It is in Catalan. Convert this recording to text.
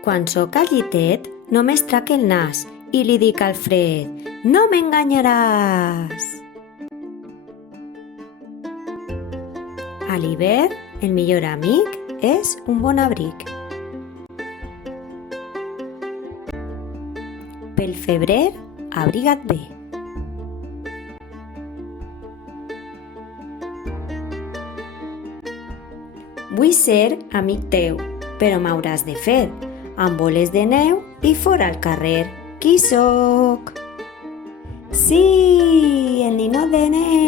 Quan soc al llitet, no m'estrac el nas i li dic al fred: «No m'enganyaràs!». A l'hivern, el millor amic és un bon abric. Pel febrer, abriga't bé. Vull ser amic teu, però m'hauràs de fer amb boles de neu i fora al carrer. Qui sóc? Sí, el ninot de neu!